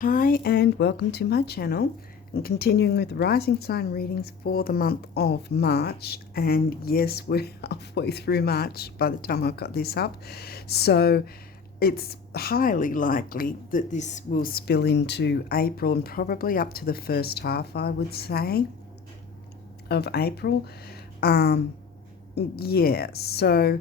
Hi and welcome to my channel, and continuing with rising sign readings for the month of March. And yes, we're halfway through March by the time I've got this up, so it's highly likely that this will spill into April and probably up to the first half, I would say, of April. So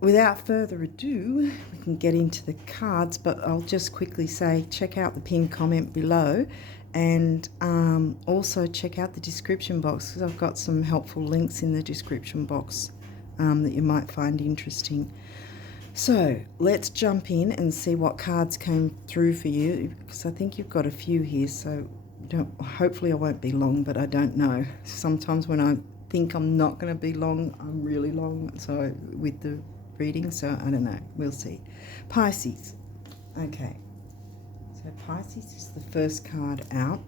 without further ado, we can get into the cards, but I'll just quickly say check out the pinned comment below, and also check out the description box because I've got some helpful links in the description box that you might find interesting. So let's jump in and see what cards came through for you, because I think you've got a few here, so hopefully I won't be long, but I don't know. Sometimes when I think I'm not going to be long, I'm really long, so with the reading, so I don't know, we'll see. Pisces. Okay, so Pisces is the first card out.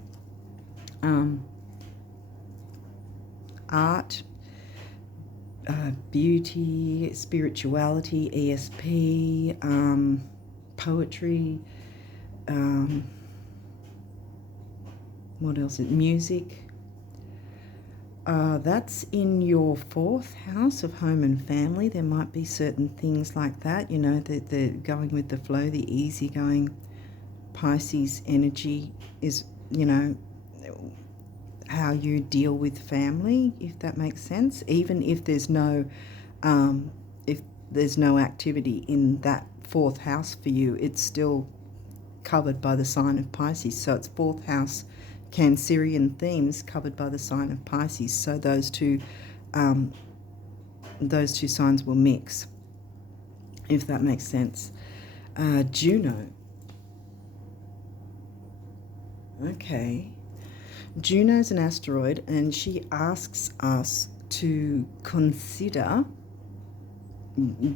Art, beauty, spirituality, ESP, poetry, what else is music. That's in your fourth house of home and family. There might be certain things like that, you know, the going with the flow, the easygoing Pisces energy is, you know, how you deal with family, if that makes sense. Even if there's no activity in that fourth house for you, it's still covered by the sign of Pisces. So it's fourth house Cancerian themes covered by the sign of Pisces. So those two signs will mix, if that makes sense. Juno. Okay. Juno's an asteroid, and she asks us to consider,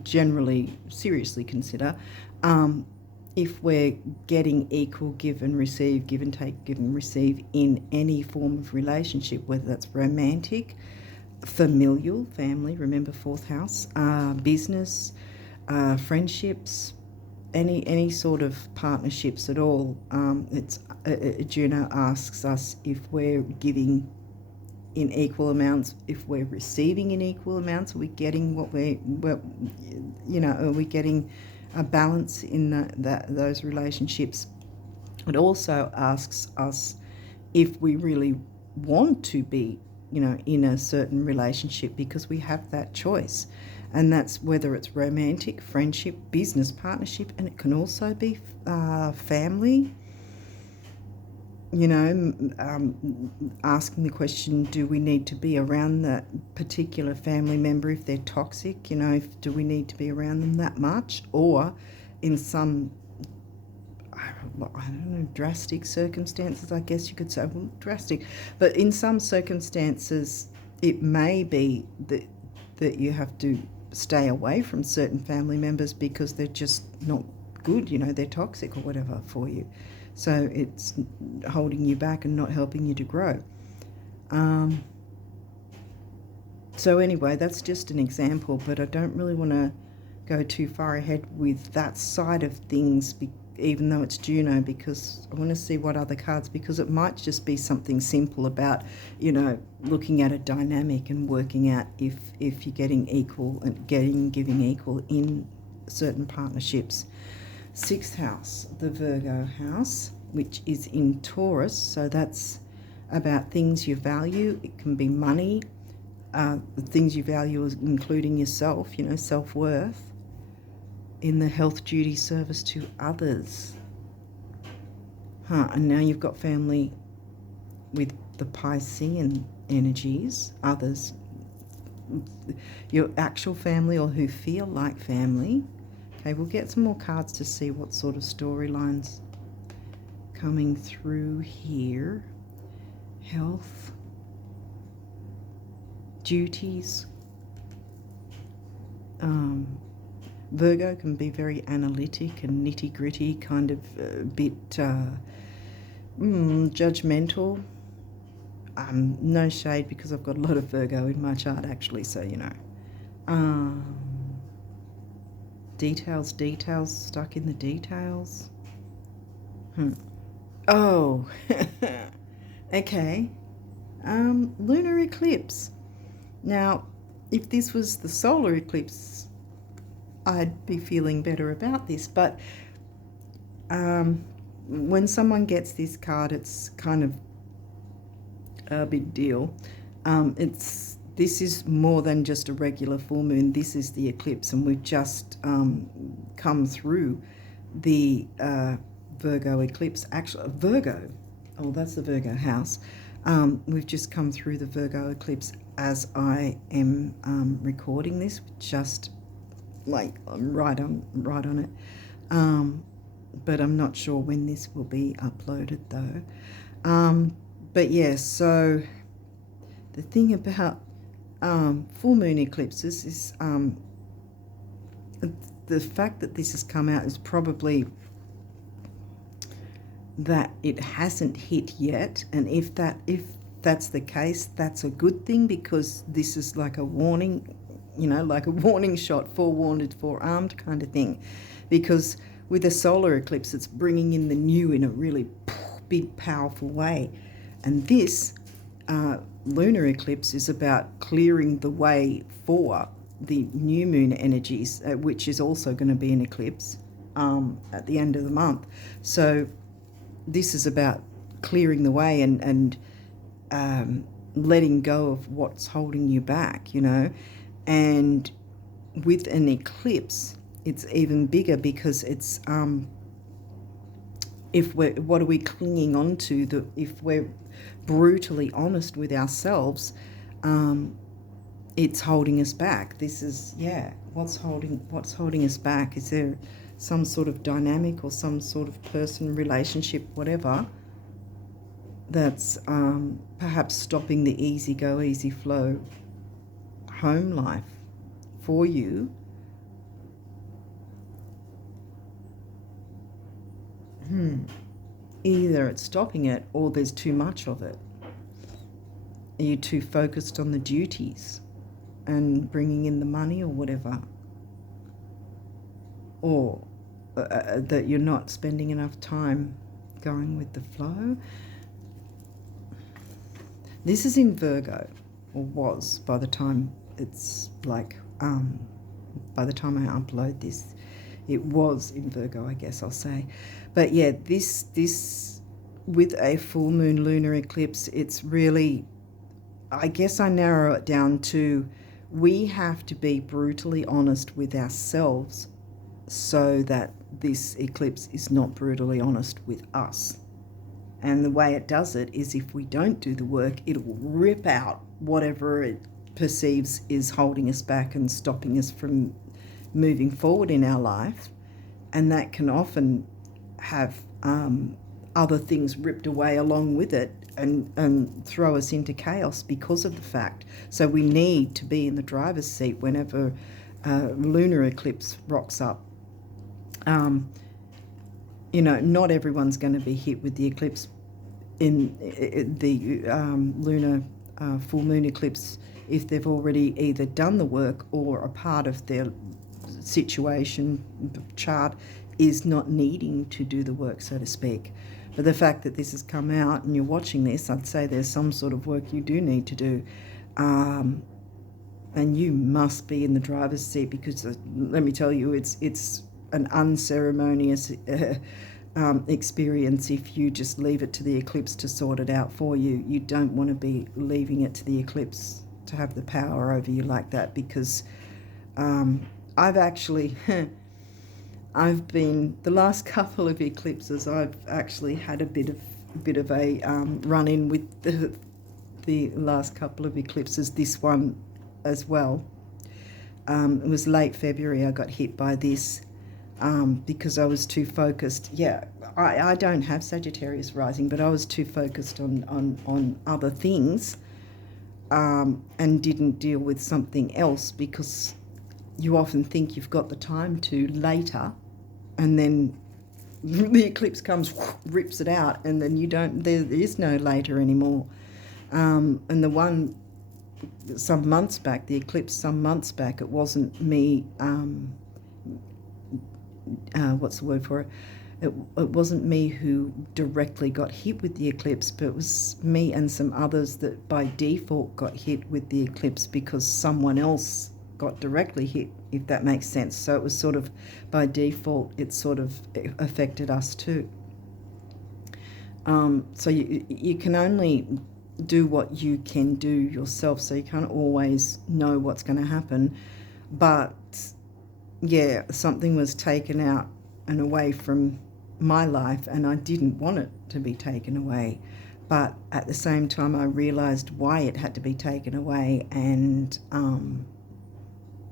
generally, seriously consider, if we're getting equal give and take, give and receive in any form of relationship, whether that's romantic, familial, family, remember fourth house, business, friendships, any sort of partnerships at all. Juno asks us if we're giving in equal amounts, if we're receiving in equal amounts, are we getting are we getting a balance in those relationships? It also asks us if we really want to be, in a certain relationship, because we have that choice. And that's whether it's romantic, friendship, business partnership, and it can also be family. Asking the question, do we need to be around that particular family member if they're toxic? Do we need to be around them that much? Or in some, I don't know, drastic circumstances, I guess you could say, well, drastic, but in some circumstances, it may be that you have to stay away from certain family members because they're just not good, they're toxic or whatever for you. So it's holding you back and not helping you to grow. So anyway, that's just an example, but I don't really want to go too far ahead with that side of things, even though it's Juno, because I want to see what other cards, because it might just be something simple about, looking at a dynamic and working out if you're getting equal and giving equal in certain partnerships. Sixth house, the Virgo house, which is in Taurus, so that's about things you value. It can be money, things you value, including yourself, self-worth, in the health duty service to others. And now you've got family with the Piscean energies, others, your actual family or who feel like family. Okay, we'll get some more cards to see what sort of storylines coming through here. Health, duties. Virgo can be very analytic and nitty-gritty, kind of a bit judgmental. No shade, because I've got a lot of Virgo in my chart, actually, so details, stuck in the details. Oh, okay. Lunar eclipse. Now, if this was the solar eclipse, I'd be feeling better about this. But when someone gets this card, it's kind of a big deal. This is more than just a regular full moon. This is the eclipse, and we've just come through the Virgo eclipse. Actually, Virgo. Oh, that's the Virgo house. We've just come through the Virgo eclipse as I am recording this. Just like I'm right on it. But I'm not sure when this will be uploaded though. But yeah, so the thing about full moon eclipses is the fact that this has come out is probably that it hasn't hit yet, and if that's the case, that's a good thing, because this is like a warning, like a warning shot, forewarned, forearmed kind of thing, because with a solar eclipse, it's bringing in the new in a really big, powerful way, and this lunar eclipse is about clearing the way for the new moon energies, which is also going to be an eclipse at the end of the month. So this is about clearing the way and letting go of what's holding you back, And with an eclipse, it's even bigger, because it's what are we clinging on to? If we're brutally honest with ourselves, it's holding us back. This is what's holding us back? Is there some sort of dynamic or some sort of person, relationship, whatever, that's perhaps stopping the easy go, easy flow home life for you? Either it's stopping it, or there's too much of it. Are you too focused on the duties and bringing in the money or whatever? Or that you're not spending enough time going with the flow? This is in Virgo, or was, by the time it's like, by the time I upload this, it was in Virgo, I guess I'll say. But yeah, this with a full moon lunar eclipse, it's really, I guess I narrow it down to, we have to be brutally honest with ourselves so that this eclipse is not brutally honest with us. And the way it does it is, if we don't do the work, it will rip out whatever it perceives is holding us back and stopping us from moving forward in our life. And that can often have other things ripped away along with it, and throw us into chaos because of the fact. So we need to be in the driver's seat whenever lunar eclipse rocks up. Not everyone's going to be hit with the eclipse in the lunar full moon eclipse if they've already either done the work, or a part of their situation chart is not needing to do the work, so to speak. But the fact that this has come out and you're watching this, I'd say there's some sort of work you do need to do. And you must be in the driver's seat, because let me tell you, it's an unceremonious experience if you just leave it to the eclipse to sort it out for you. You don't want to be leaving it to the eclipse to have the power over you like that, because I've actually I've been, the last couple of eclipses, I've actually had a bit of a run-in with the last couple of eclipses, this one as well. It was late February I got hit by this, because I was too focused. Yeah, I don't have Sagittarius rising, but I was too focused on other things, and didn't deal with something else, because you often think you've got the time to later, and then the eclipse comes, rips it out, and then you don't, there is no later anymore. And the one some months back, the eclipse some months back, it wasn't me, what's the word for it? it wasn't me who directly got hit with the eclipse, but it was me and some others that by default got hit with the eclipse because someone else got directly hit, if that makes sense. So it was sort of by default, it sort of affected us too. So you can only do what you can do yourself, so you can't always know what's going to happen. But yeah, something was taken out and away from my life, and I didn't want it to be taken away. But at the same time, I realized why it had to be taken away, and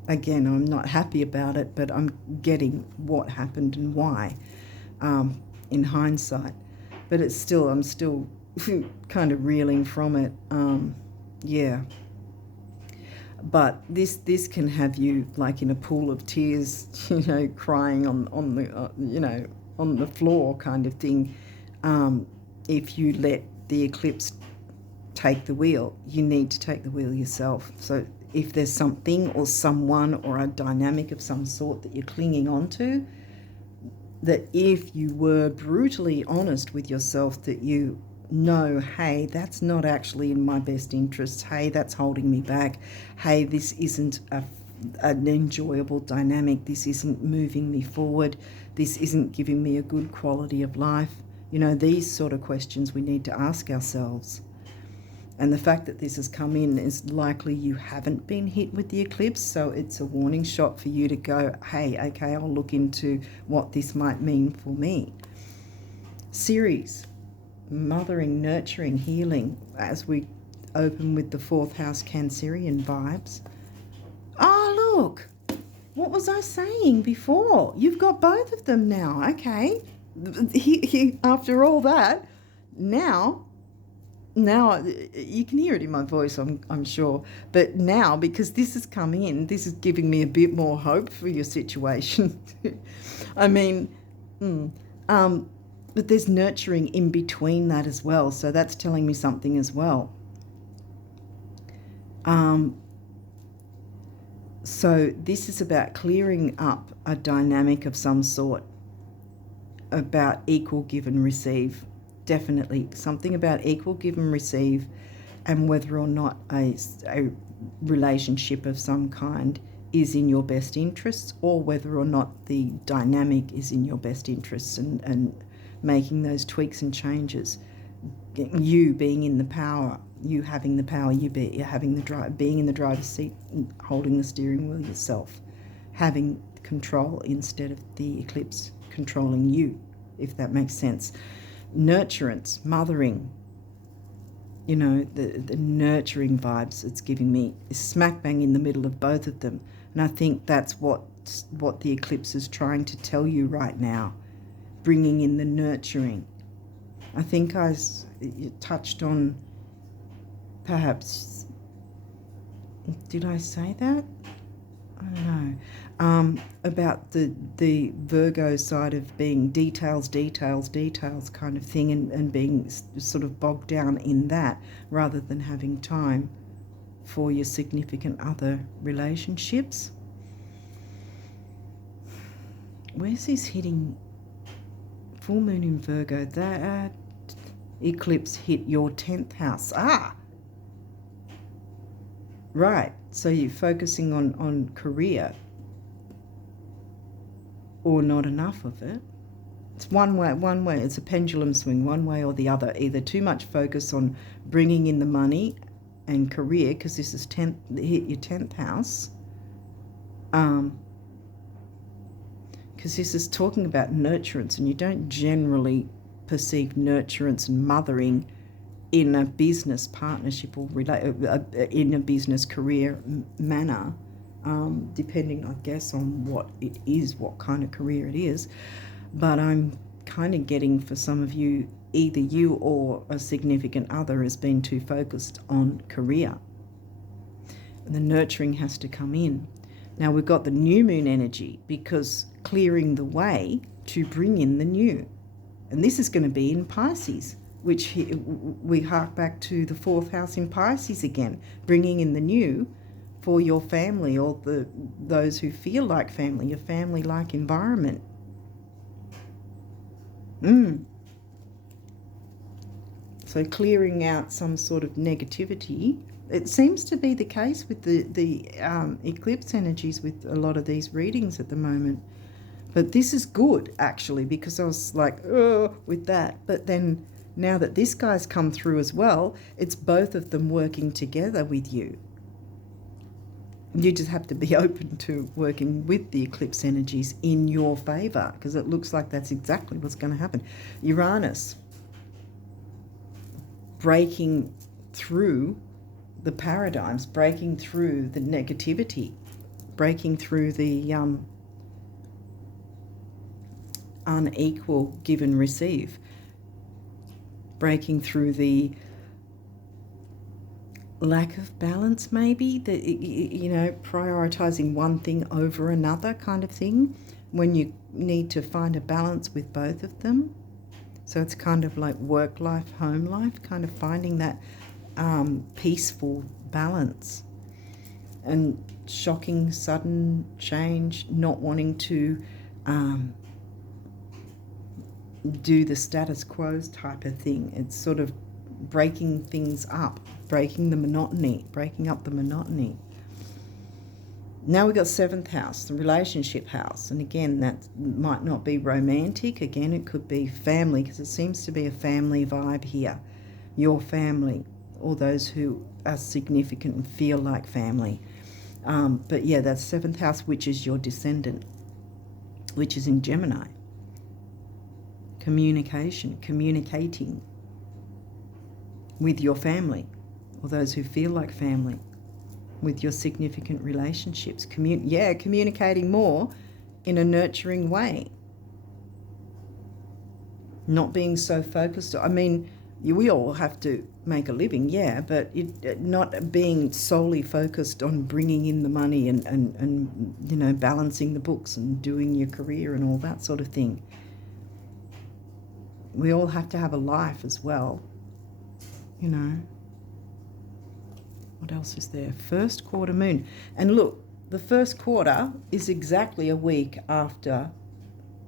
again, I'm not happy about it, but I'm getting what happened and why in hindsight. But I'm still kind of reeling from it. Yeah. But this can have you like in a pool of tears, crying on the on the floor kind of thing. If you let the eclipse take the wheel, you need to take the wheel yourself. So if there's something or someone or a dynamic of some sort that you're clinging on to, that if you were brutally honest with yourself, that you know, hey, that's not actually in my best interests. Hey, that's holding me back. Hey, this isn't an enjoyable dynamic. This isn't moving me forward. This isn't giving me a good quality of life. These sort of questions we need to ask ourselves. And the fact that this has come in is likely you haven't been hit with the eclipse, so it's a warning shot for you to go, hey, okay, I'll look into what this might mean for me. Series, mothering, nurturing, healing, as we open with the 4th house Cancerian vibes. Oh, look, what was I saying before? You've got both of them now, okay. After all that, now you can hear it in my voice, I'm sure. But now, because this has come in, this is giving me a bit more hope for your situation. I mean, but there's nurturing in between that as well. So that's telling me something as well. So this is about clearing up a dynamic of some sort, about equal give and receive. Definitely something about equal give and receive, and whether or not a relationship of some kind is in your best interests, or whether or not the dynamic is in your best interests, and making those tweaks and changes. You being in the power, you having the power, having the being in the driver's seat, holding the steering wheel yourself, having control instead of the eclipse controlling you, if that makes sense. Nurturance, mothering, the nurturing vibes it's giving me is smack bang in the middle of both of them. And I think that's what the eclipse is trying to tell you right now, bringing in the nurturing. I think I touched on, perhaps, did I say that? I don't know. About the Virgo side of being details kind of thing, and being sort of bogged down in that, rather than having time for your significant other relationships. Where's this hitting? Full moon in Virgo. That eclipse hit your 10th house. Right. So you're focusing on career, or not enough of it. It's one way. It's a pendulum swing, one way or the other. Either too much focus on bringing in the money and career, because this is hit your 10th house. Because this is talking about nurturance, and you don't generally perceive nurturance and mothering in a business partnership or in a business career manner, depending, I guess, on what it is, what kind of career it is. But I'm kind of getting, for some of you, either you or a significant other has been too focused on career. And the nurturing has to come in. Now we've got the new moon energy, because clearing the way to bring in the new. And this is going to be in Pisces, which we hark back to the 4th house in Pisces again, bringing in the new for your family, or those who feel like family, your family-like environment. So clearing out some sort of negativity. It seems to be the case with the eclipse energies with a lot of these readings at the moment. But this is good, actually, because I was like, oh, with that. But then now that this guy's come through as well, it's both of them working together with you. You just have to be open to working with the eclipse energies in your favour, because it looks like that's exactly what's going to happen. Uranus breaking through the paradigms, breaking through the negativity, breaking through the unequal give and receive, breaking through the lack of balance, maybe, prioritizing one thing over another kind of thing, when you need to find a balance with both of them. So it's kind of like work life, home life, kind of finding that peaceful balance. And shocking, sudden change, not wanting to do the status quo type of thing. It's sort of breaking things up, breaking the monotony, breaking up the monotony. Now we've got 7th house, the relationship house. And again, that might not be romantic. Again, it could be family, because it seems to be a family vibe here. Your family, or those who are significant and feel like family. But yeah, that's 7th house, which is your descendant, which is in Gemini. Communication, communicating with your family, or those who feel like family, with your significant relationships. Communicating more in a nurturing way. Not being so focused. I mean, we all have to make a living, yeah, but not being solely focused on bringing in the money and balancing the books and doing your career and all that sort of thing. We all have to have a life as well, What else is there? First quarter moon. And look, the first quarter is exactly a week after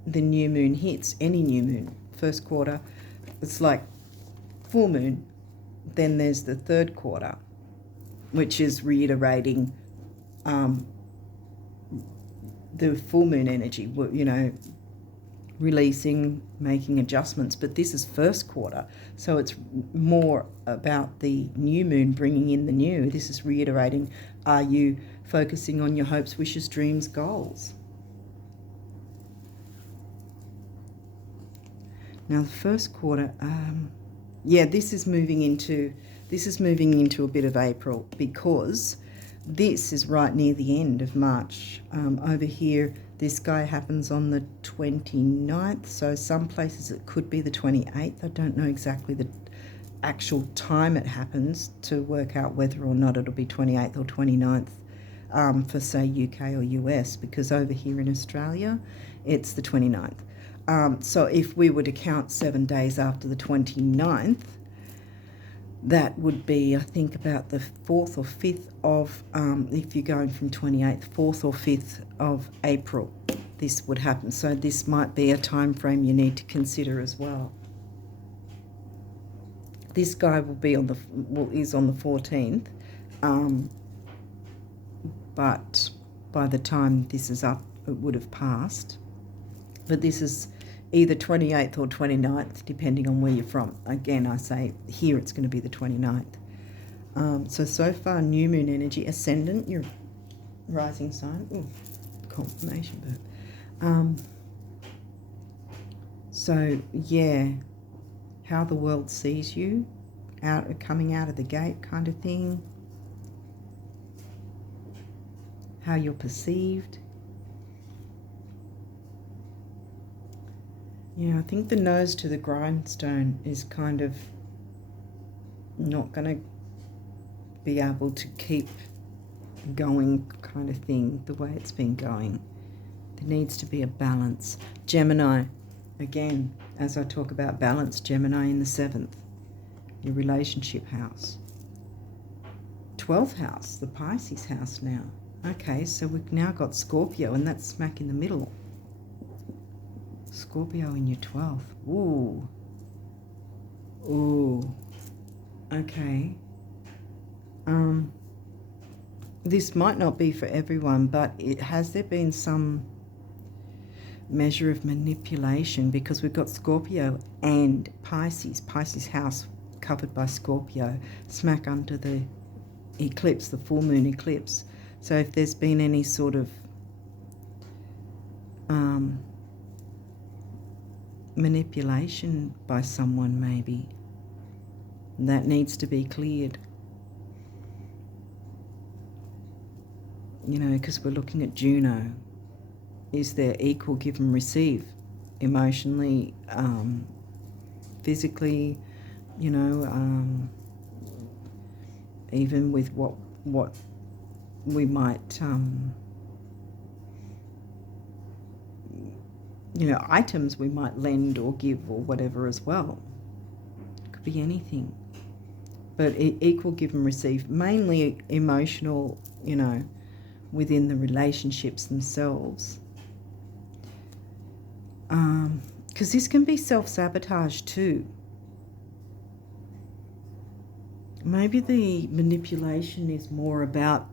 the new moon hits, any new moon. First quarter, it's like full moon. Then there's the third quarter, which is reiterating the full moon energy, releasing, making adjustments. But this is first quarter, so it's more about the new moon bringing in the new. This is reiterating, are you focusing on your hopes, wishes, dreams, goals? Now the first quarter, this is moving into a bit of April, because this is right near the end of March. Over here, this guy happens on the 29th, so some places it could be the 28th. I don't know exactly the actual time it happens to work out whether or not it'll be 28th or 29th for, say, UK or US, because over here in Australia, it's the 29th. So if we were to count 7 days after the 29th, that would be, I think, about the 4th or 5th of, if you're going from 28th, 4th or 5th of April, this would happen. So this might be a time frame you need to consider as well. This guy will be is on the 14th, but by the time this is up, it would have passed. But this is either 28th or 29th, depending on where you're from. Again, I say here it's going to be the 29th. So far, new moon energy, ascendant, your rising sign. Ooh, confirmation burp. So, yeah, how the world sees you, coming out of the gate kind of thing. How you're perceived. Yeah, I think the nose to the grindstone is kind of not going to be able to keep going kind of thing the way it's been going. There needs to be a balance. Gemini, again, as I talk about balance, Gemini in the 7th, your relationship house. 12th house, the Pisces house now. Okay, so we've now got Scorpio, and that's smack in the middle. Scorpio in your 12th. Ooh. Ooh. Okay. This might not be for everyone, but has there been some measure of manipulation, because we've got Scorpio and Pisces. Pisces house covered by Scorpio, smack under the eclipse, the full moon eclipse. So if there's been any sort of manipulation by someone, maybe, that needs to be cleared. You know, because we're looking at Juno. Is there equal give and receive? Emotionally, physically, you know, even with what we might, you know, items we might lend or give or whatever as well. Could be anything. But equal give and receive, mainly emotional, you know, within the relationships themselves. Because this can be self-sabotage too. Maybe the manipulation is more about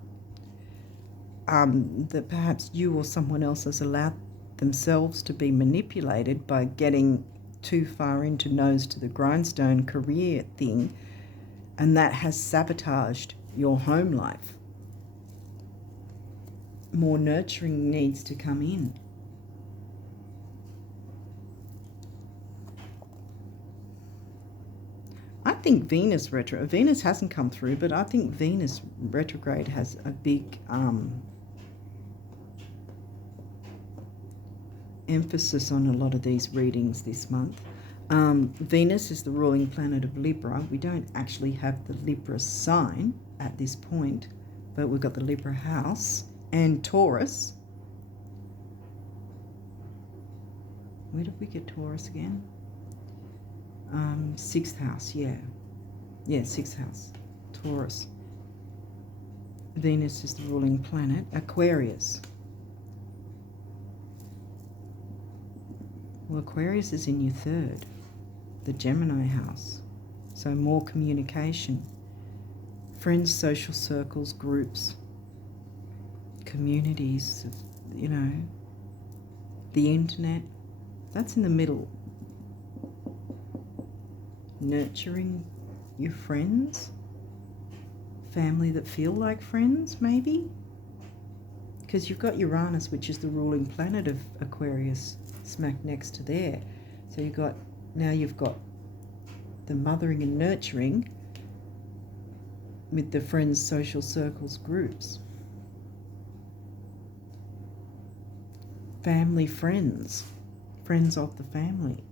that perhaps you or someone else has allowed themselves to be manipulated by getting too far into nose to the grindstone career thing, and that has sabotaged your home life. More nurturing needs to come in. I think Venus hasn't come through, but I think Venus retrograde has a big emphasis on a lot of these readings this month. Venus is the ruling planet of Libra. We don't actually have the Libra sign at this point, but we've got the Libra house and Taurus. Where did we get Taurus again? 6th house, yeah, 6th house, Taurus. Venus is the ruling planet. Aquarius. Well, Aquarius is in your 3rd, the Gemini house. So more communication. Friends, social circles, groups, communities, you know, the internet. That's in the middle. Nurturing your friends, family that feel like friends, maybe, because you've got Uranus, which is the ruling planet of Aquarius, smack next to there. So you've got the mothering and nurturing with the friends, social circles, groups, family, friends of the family.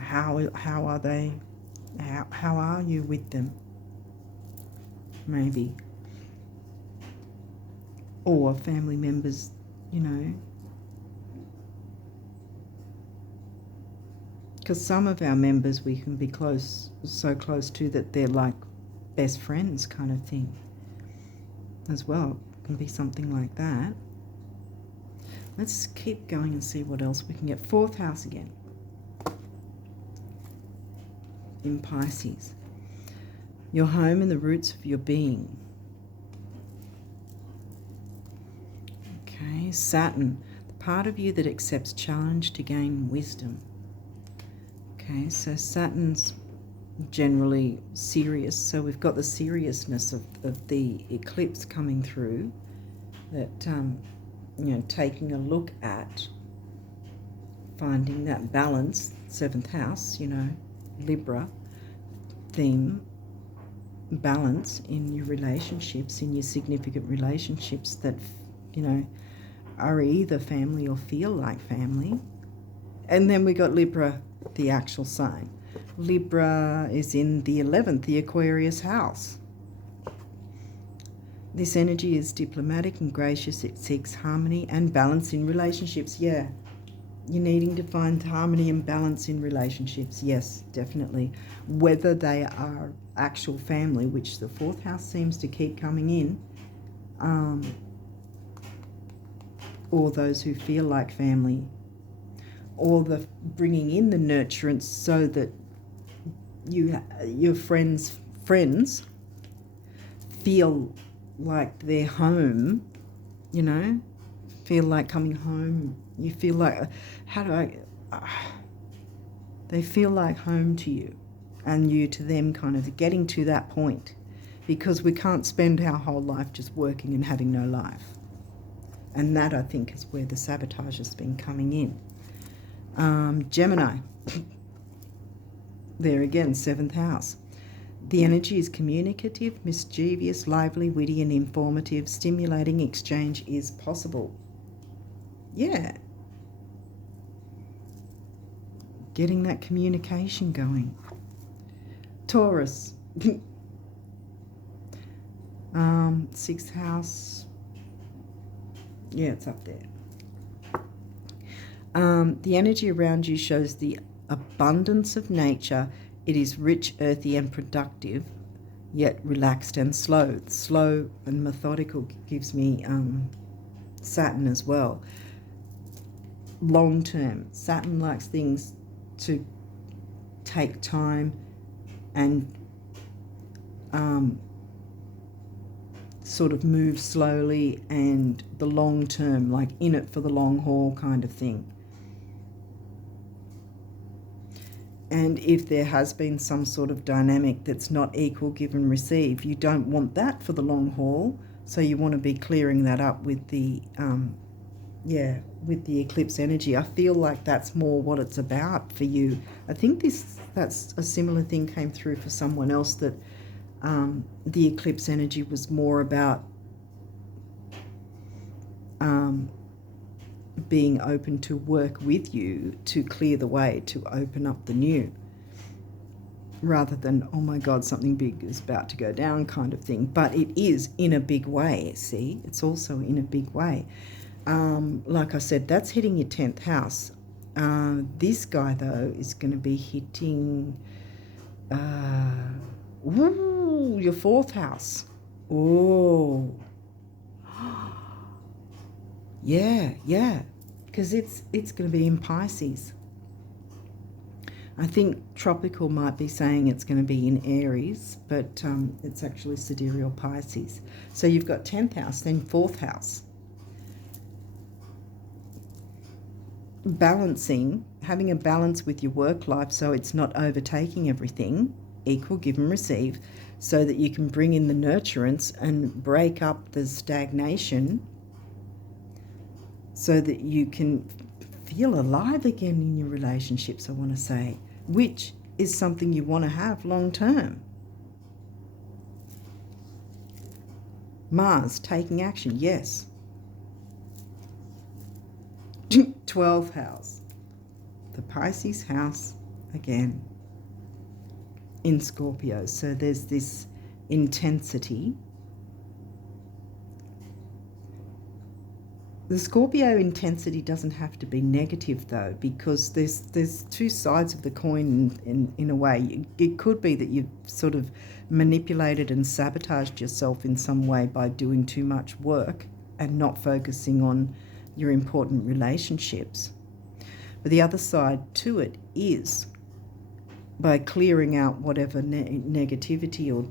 How are they? How are you with them? Maybe. Or family members, you know. Because some of our members we can be so close to that they're like best friends kind of thing as well. It can be something like that. Let's keep going and see what else we can get. 4th house again. In Pisces, your home and the roots of your being. Okay, Saturn, the part of you that accepts challenge to gain wisdom. Okay, so Saturn's generally serious, so we've got the seriousness of the eclipse coming through, that you know, taking a look at finding that balance. 7th house, you know, Libra theme, balance in your relationships, in your significant relationships that, you know, are either family or feel like family. And then we got Libra, the actual sign. Libra is in the 11th, the Aquarius house. This energy is diplomatic and gracious. It seeks harmony and balance in relationships. Yeah. You're needing to find harmony and balance in relationships. Yes, definitely. Whether they are actual family, which the 4th house seems to keep coming in, or those who feel like family, or the bringing in the nurturance so that your friends feel like they're home, you know, feel like coming home. You feel like, they feel like home to you and you to them, kind of getting to that point, because we can't spend our whole life just working and having no life. And that, I think, is where the sabotage has been coming in. Gemini. There again, 7th house. The energy is communicative, mischievous, lively, witty and informative. Stimulating exchange is possible. Yeah. Getting that communication going. Taurus. 6th house. Yeah, it's up there. The energy around you shows the abundance of nature. It is rich, earthy and productive, yet relaxed and slow. Slow and methodical gives me Saturn as well. Long term. Saturn likes things to take time and sort of move slowly, and the long term, like in it for the long haul kind of thing. And if there has been some sort of dynamic that's not equal give and receive, you don't want that for the long haul. So you want to be clearing that up with the, with the eclipse energy. I feel like that's more what it's about for you. I think that's a similar thing came through for someone else, that the eclipse energy was more about being open to work with you to clear the way, to open up the new, rather than, oh my God, something big is about to go down kind of thing. But it is in a big way, see? It's also in a big way. Like I said, that's hitting your 10th house. This guy, though, is going to be hitting your 4th house. Oh. Yeah, because it's going to be in Pisces. I think tropical might be saying it's going to be in Aries, but it's actually sidereal Pisces. So you've got 10th house, then 4th house. Balancing, having a balance with your work life so it's not overtaking everything, equal give and receive, so that you can bring in the nurturance and break up the stagnation, so that you can feel alive again in your relationships, I want to say, which is something you want to have long term. Mars, taking action, yes. 12th house, the Pisces house again in Scorpio. So there's this intensity. The Scorpio intensity doesn't have to be negative, though, because there's two sides of the coin in a way. It could be that you've sort of manipulated and sabotaged yourself in some way by doing too much work and not focusing on your important relationships. But the other side to it is by clearing out whatever negativity or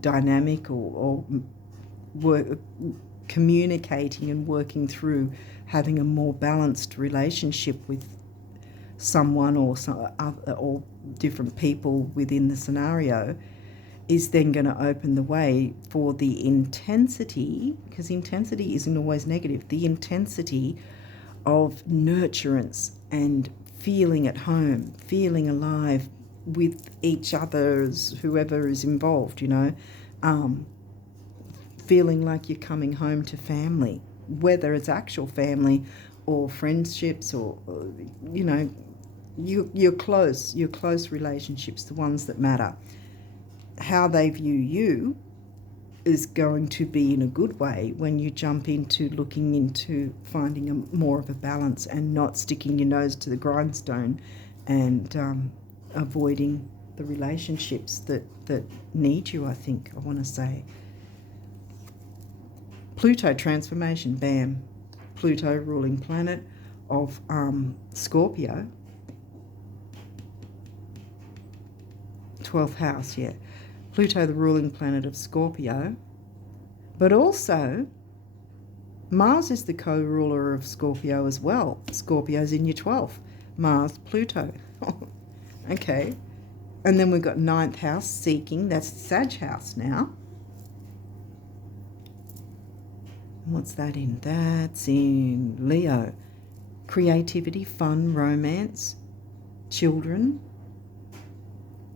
dynamic or work, communicating and working through having a more balanced relationship with someone or or different people within the scenario, is then going to open the way for the intensity, because intensity isn't always negative, the intensity of nurturance and feeling at home, feeling alive with each other's, whoever is involved, you know, feeling like you're coming home to family, whether it's actual family or friendships or you know, your close relationships, the ones that matter. How they view you is going to be in a good way when you jump into looking into finding more of a balance and not sticking your nose to the grindstone and avoiding the relationships that need you, I think, I want to say. Pluto transformation, bam. Pluto ruling planet Scorpio. 12th house, yeah. Pluto, the ruling planet of Scorpio. But also, Mars is the co-ruler of Scorpio as well. Scorpio's in your 12th. Mars, Pluto. Okay. And then we've got 9th house, seeking. That's the Sag house now. What's that in? That's in Leo. Creativity, fun, romance, children.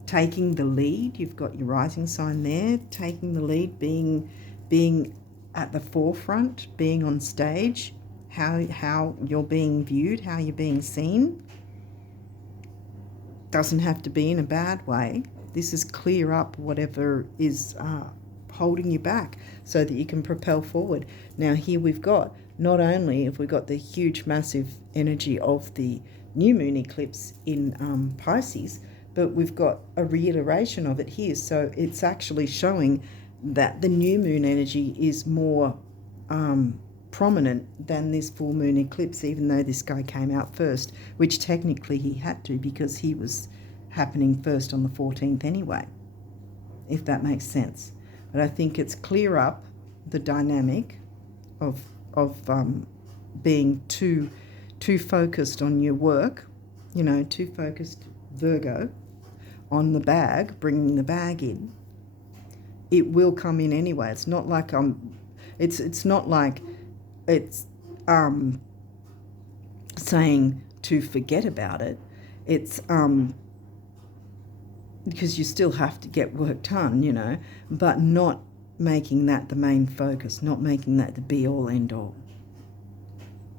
Taking the lead. You've got your rising sign there. Taking the lead, being at the forefront, being on stage, how you're being viewed, how you're being seen. Doesn't have to be in a bad way. This is clear up whatever is holding you back so that you can propel forward. Now here we've got, not only have we got the huge massive energy of the new moon eclipse in Pisces, but we've got a reiteration of it here. So it's actually showing that the new moon energy is more prominent than this full moon eclipse, even though this guy came out first, which technically he had to because he was happening first on the 14th anyway, if that makes sense. But I think it's clear up the dynamic of being too focused on your work, you know, too focused, Virgo, on the bag, bringing the bag in. It will come in anyway. It's not like it's not like it's saying to forget about it. It's because you still have to get work done, you know, but not making that the main focus, not making that the be all end all.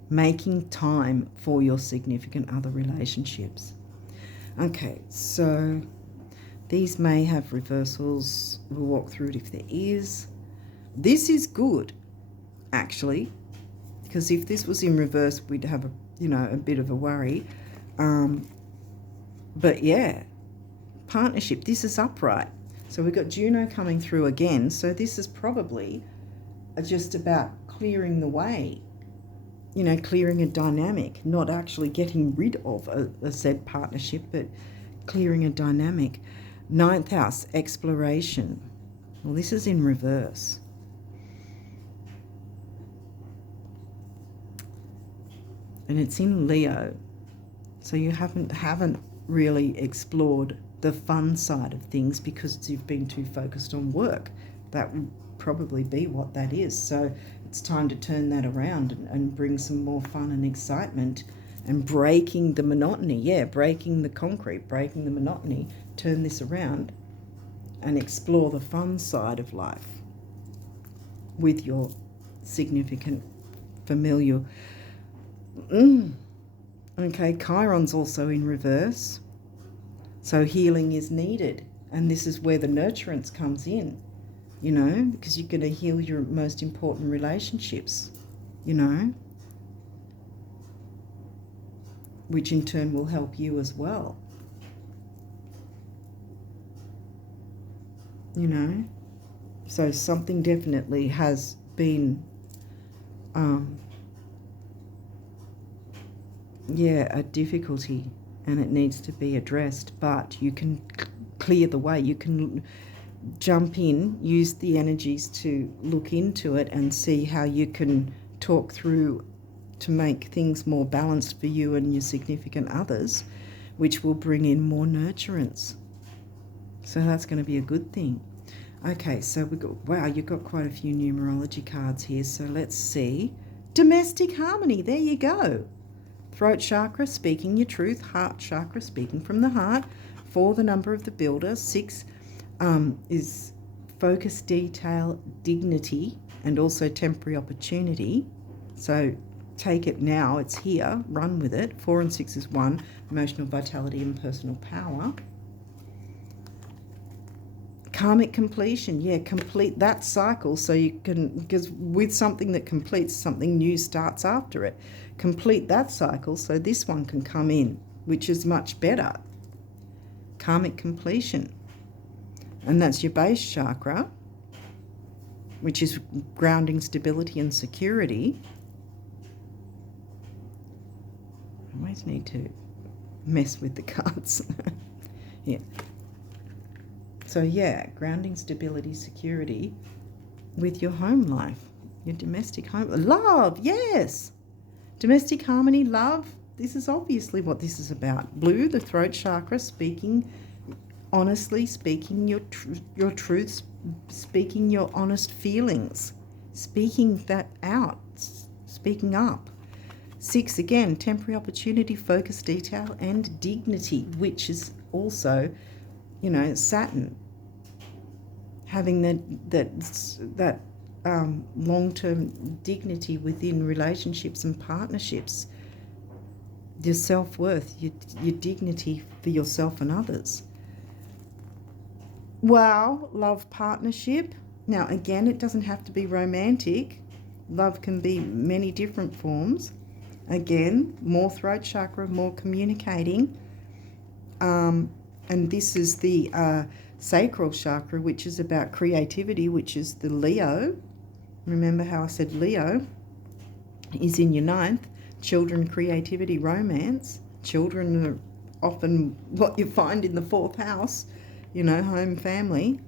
Making time for your significant other relationships. Okay, so these may have reversals. We'll walk through it if there is. This is good, actually, because if this was in reverse, we'd have a bit of a worry. But yeah, partnership. This is upright. So we've got Juno coming through again. So this is probably just about clearing the way. You know, clearing a dynamic, not actually getting rid of a said partnership, but clearing a dynamic. 9th house, exploration. Well, this is in reverse. And it's in Leo. So you haven't really explored the fun side of things because you've been too focused on work. That would probably be what that is. So it's time to turn that around and bring some more fun and excitement and breaking the monotony. Yeah, breaking the concrete, breaking the monotony. Turn this around and explore the fun side of life with your significant familiar. Okay, Chiron's also in reverse. So healing is needed. And this is where the nurturance comes in. You know, because you're going to heal your most important relationships, you know, which in turn will help you as well. You know, so something definitely has been, a difficulty and it needs to be addressed, but you can clear the way. You can jump in, use the energies to look into it and see how you can talk through to make things more balanced for you and your significant others, which will bring in more nurturance. So that's going to be a good thing. Okay, so we've got, wow, you've got quite a few numerology cards here. So let's see. Domestic harmony, there you go. Throat chakra, speaking your truth. Heart chakra, speaking from the heart. 4, the number of the builder. 6 is focus, detail, dignity, and also temporary opportunity. So take it now, it's here, run with it. 4 and 6 is 1, emotional vitality and personal power. Karmic completion, yeah, complete that cycle so you can, because with something that completes, something new starts after it. Complete that cycle so this one can come in, which is much better. Karmic completion. And that's your base chakra, which is grounding, stability and security. always need to mess with the cards. Yeah. So yeah, grounding, stability, security with your home life, your domestic home. Love, yes. Domestic harmony, love. This is obviously what this is about. Blue, the throat chakra, speaking honestly, speaking your truths, speaking your honest feelings, speaking that out, speaking up. 6, again, temporary opportunity, focus, detail, and dignity, which is also, you know, Saturn, having that long-term dignity within relationships and partnerships, your self-worth, your dignity for yourself and others. Wow, love partnership. Now, again, it doesn't have to be romantic. Love can be many different forms. Again, more throat chakra, more communicating. And this is the sacral chakra, which is about creativity, which is the Leo. Remember how I said Leo is in your 9th. Children, creativity, romance. Children are often what you find in the 4th house, you know, home, family.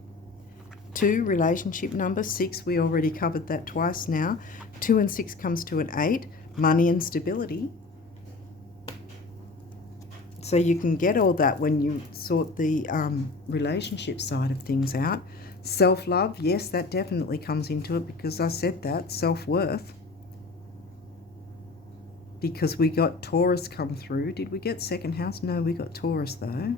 2, relationship number. 6, we already covered that twice now. 2 and 6 comes to an 8, money and stability. So you can get all that when you sort the relationship side of things out. Self-love, yes, that definitely comes into it because I said that. Self-worth. Because we got Taurus come through. Did we get 2nd house? No, we got Taurus though.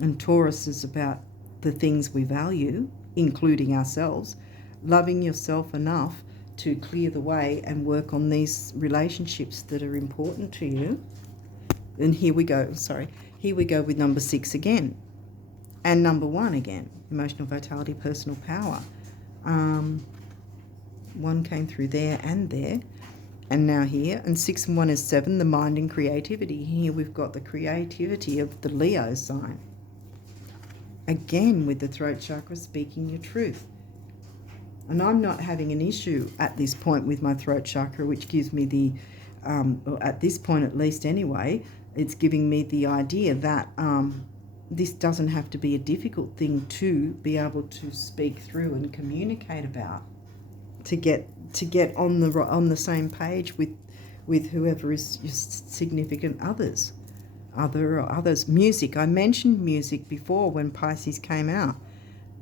And Taurus is about the things we value, including ourselves. Loving yourself enough to clear the way and work on these relationships that are important to you. And here we go, here we go with number 6 again. And number 1 again, emotional vitality, personal power. 1 came through there, and now here. And 6 and 1 is 7, the mind and creativity. Here we've got the creativity of the Leo sign. Again with the throat chakra, speaking your truth. And I'm not having an issue at this point with my throat chakra, which gives me the, or at this point at least anyway, it's giving me the idea that this doesn't have to be a difficult thing to be able to speak through and communicate about, to get on the same page with whoever is your significant others. Music, I mentioned music before when Pisces came out.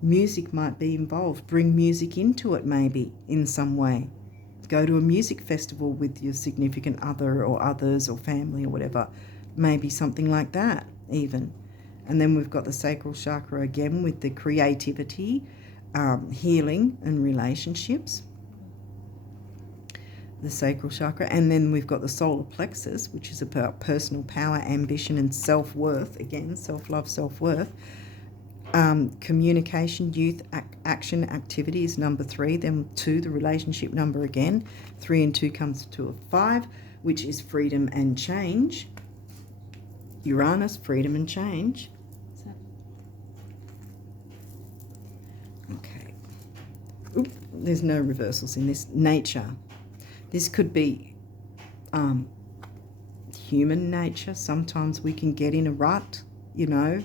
Music might be involved. Bring music into it maybe in some way. Go to a music festival with your significant other or others or family or whatever. Maybe something like that even. And then we've got the sacral chakra again with the creativity, healing and relationships. The sacral chakra, and then we've got the solar plexus, which is about personal power, ambition, and self-worth. Again, self-love, self-worth. Communication, youth, action, activity is number 3. Then 2, the relationship number again. 3 and 2 comes to a 5, which is freedom and change. Uranus, freedom and change. Okay. Oop, there's no reversals in this. Nature. This could be human nature. Sometimes we can get in a rut, you know,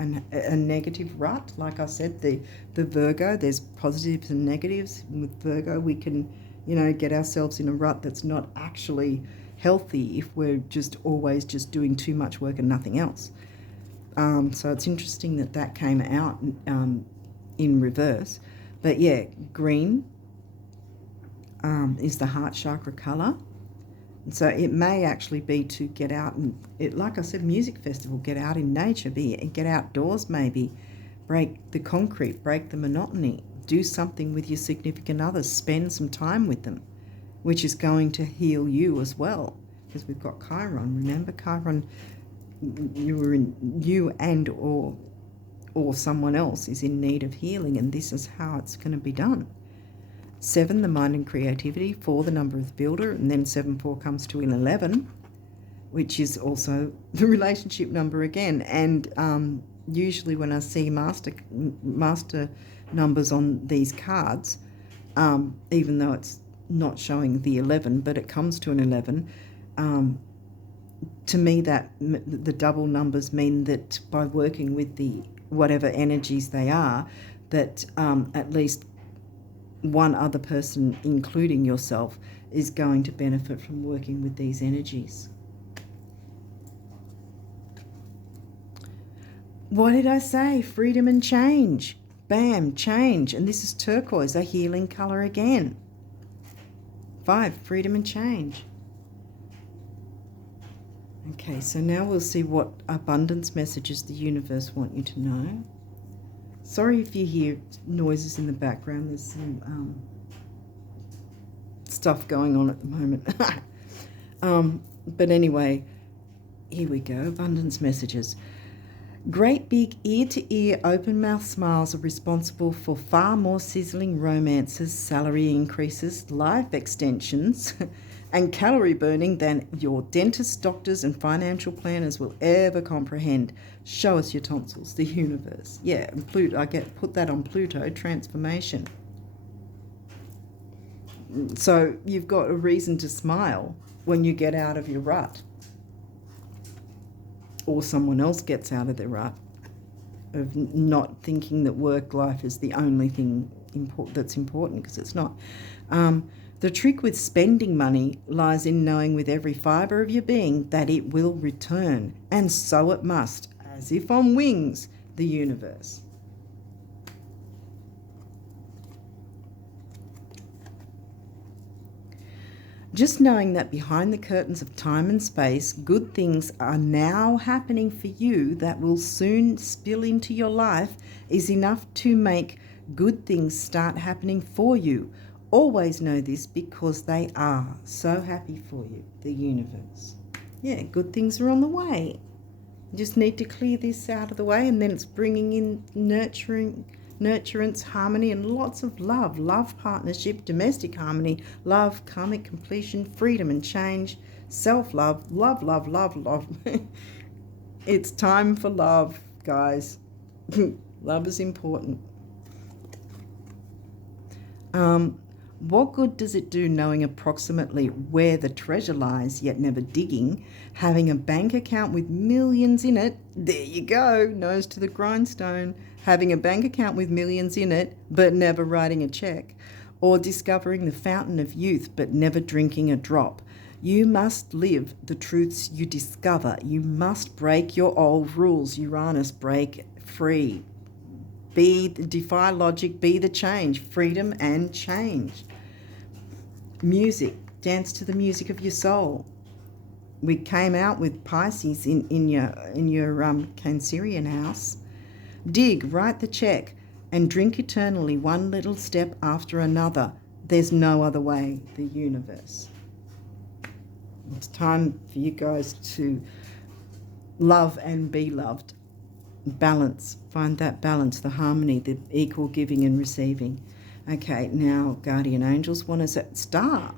a negative rut. Like I said, the Virgo, there's positives and negatives. With Virgo, we can, you know, get ourselves in a rut that's not actually healthy if we're just always just doing too much work and nothing else. So it's interesting that came out in reverse. But yeah, green is the heart chakra colour. So it may actually be to get out and, like I said, music festival, get out in nature, get outdoors maybe, break the concrete, break the monotony, do something with your significant others, spend some time with them, which is going to heal you as well, because we've got Chiron. Remember, Chiron, you and or someone else is in need of healing, and this is how it's going to be done. 7, the mind and creativity. 4, the number of the builder, and then 7, 4 comes to an 11, which is also the relationship number again. And usually when I see master numbers on these cards, even though it's not showing the 11, but it comes to an 11. To me, that the double numbers mean that by working with the whatever energies they are, that at least one other person, including yourself, is going to benefit from working with these energies. What did I say? Freedom and change. Bam, change. And this is turquoise, a healing color again. 5, freedom and change. Okay, so now we'll see what abundance messages the universe want you to know. Sorry if you hear noises in the background. There's some stuff going on at the moment. But anyway, here we go. Abundance messages. Great big ear-to-ear open-mouth smiles are responsible for far more sizzling romances, salary increases, life extensions, and calorie burning than your dentists, doctors, and financial planners will ever comprehend. Show us your tonsils, the universe. Yeah, and Pluto, put that on Pluto, transformation. So you've got a reason to smile when you get out of your rut. Or someone else gets out of their rut of not thinking that work life is the only thing that's important, because it's not. The trick with spending money lies in knowing with every fibre of your being that it will return, and so it must, as if on wings, the universe. Just knowing that behind the curtains of time and space, good things are now happening for you that will soon spill into your life is enough to make good things start happening for you. Always know this, because they are so happy for you, the universe. Yeah, good things are on the way. You just need to clear this out of the way, and then it's bringing in nurturance, harmony, and lots of love, partnership, domestic harmony, love, karmic completion, freedom and change, self-love, love. It's time for love, guys. Love is important. What good does it do knowing approximately where the treasure lies, yet never digging, having a bank account with millions in it? There you go, nose to the grindstone. Having a bank account with millions in it, but never writing a check, or discovering the fountain of youth, but never drinking a drop. You must live the truths you discover. You must break your old rules. Uranus, break free. Defy logic, be the change. Freedom and change. Music, dance to the music of your soul. We came out with Pisces in your Cancerian house. Dig, write the check, and drink eternally, one little step after another. There's no other way, the universe. It's time for you guys to love and be loved. Balance, find that balance, the harmony, the equal giving and receiving. Okay, now guardian angels want us at star.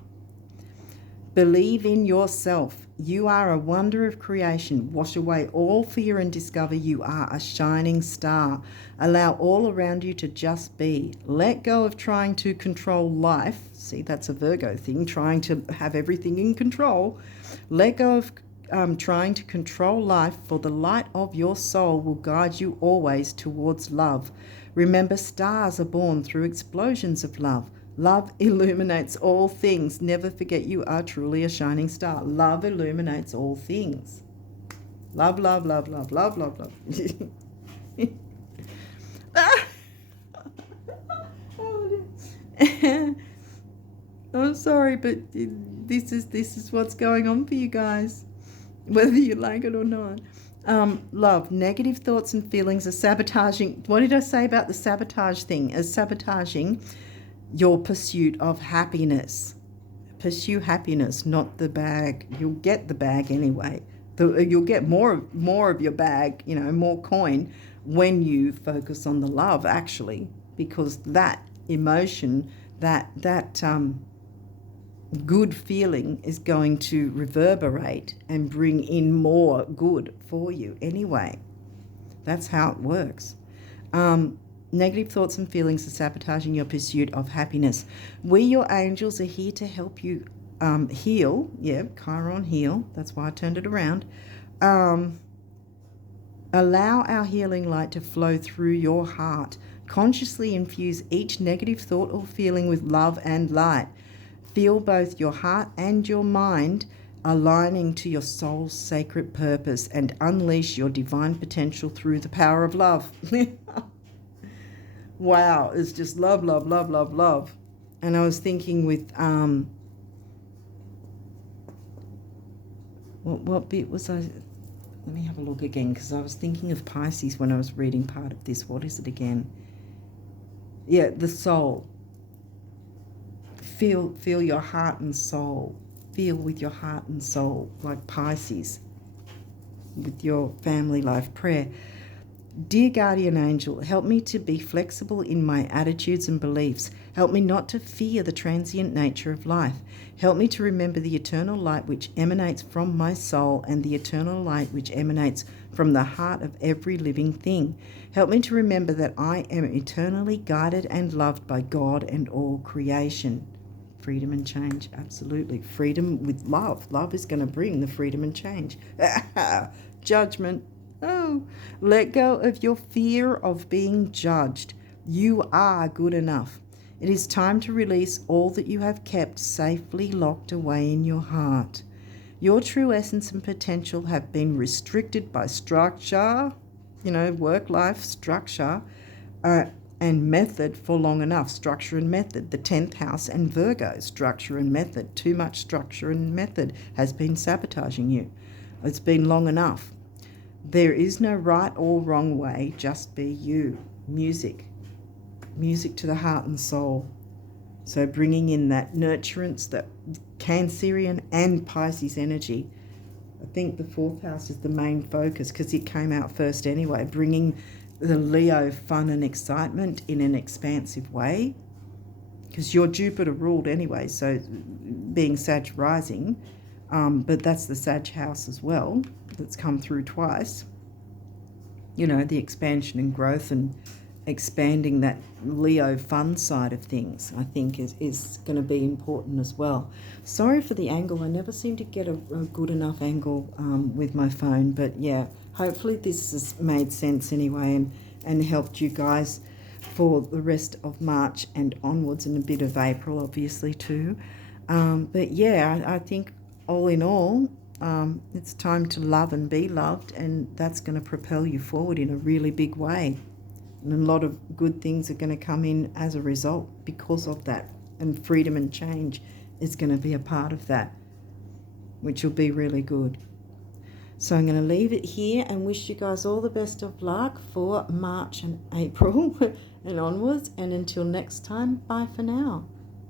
Believe in yourself. You are a wonder of creation. Wash away all fear and discover you are a shining star. Allow all around you to just be. Let go of trying to control life. See, that's a Virgo thing, trying to have everything in control. Let go of trying to control life, for the light of your soul will guide you always towards love. Remember, stars are born through explosions of love. Love illuminates all things. Never forget you are truly a shining star. Love illuminates all things. Love, love, love, love, love, love, love. I'm sorry, but this is what's going on for you guys, whether you like it or not. Love, negative thoughts and feelings are sabotaging. What did I say about the sabotage thing? As sabotaging your pursuit of happiness. Pursue happiness, not the bag. You'll get the bag anyway. You'll get more of your bag, more coin, when you focus on the love, actually, because that emotion, that good feeling is going to reverberate and bring in more good for you anyway. That's how it works. Negative thoughts and feelings are sabotaging your pursuit of happiness. We, your angels, are here to help you heal. Yeah, Chiron, heal. That's why I turned it around. Allow our healing light to flow through your heart. Consciously infuse each negative thought or feeling with love and light. Feel both your heart and your mind aligning to your soul's sacred purpose and unleash your divine potential through the power of love. Wow, it's just love, love, love, love, love. And I was thinking with, what bit was I? Let me have a look again, because I was thinking of Pisces when I was reading part of this. What is it again? Yeah, the soul. Feel your heart and soul. Feel with your heart and soul, like Pisces, with your family life prayer. Dear guardian angel, help me to be flexible in my attitudes and beliefs. Help me not to fear the transient nature of life. Help me to remember the eternal light which emanates from my soul and the eternal light which emanates from the heart of every living thing. Help me to remember that I am eternally guided and loved by God and all creation. Freedom and change, absolutely. Freedom with love. Love is going to bring the freedom and change. Judgment. Oh, let go of your fear of being judged. You are good enough. It is time to release all that you have kept safely locked away in your heart. Your true essence and potential have been restricted by structure, work-life structure, and method for long enough. Structure and method. The 10th house and Virgo. Structure and method. Too much structure and method has been sabotaging you. It's been long enough. There is no right or wrong way, just be you. Music to the heart and soul. So bringing in that nurturance, that Cancerian and Pisces energy. I think the 4th house is the main focus because it came out first anyway, bringing the Leo fun and excitement in an expansive way, because you're Jupiter ruled anyway, so being Sag rising, but that's the Sag house as well that's come through twice. The expansion and growth and expanding that Leo fun side of things, I think is going to be important as well. Sorry for the angle. I never seem to get a good enough angle with my phone, but yeah, hopefully this has made sense anyway and helped you guys for the rest of March and onwards, and a bit of April obviously too. But yeah, I think all in all, it's time to love and be loved, and that's going to propel you forward in a really big way. And a lot of good things are going to come in as a result because of that. And freedom and change is going to be a part of that, which will be really good. So I'm going to leave it here and wish you guys all the best of luck for March and April and onwards. And until next time, bye for now.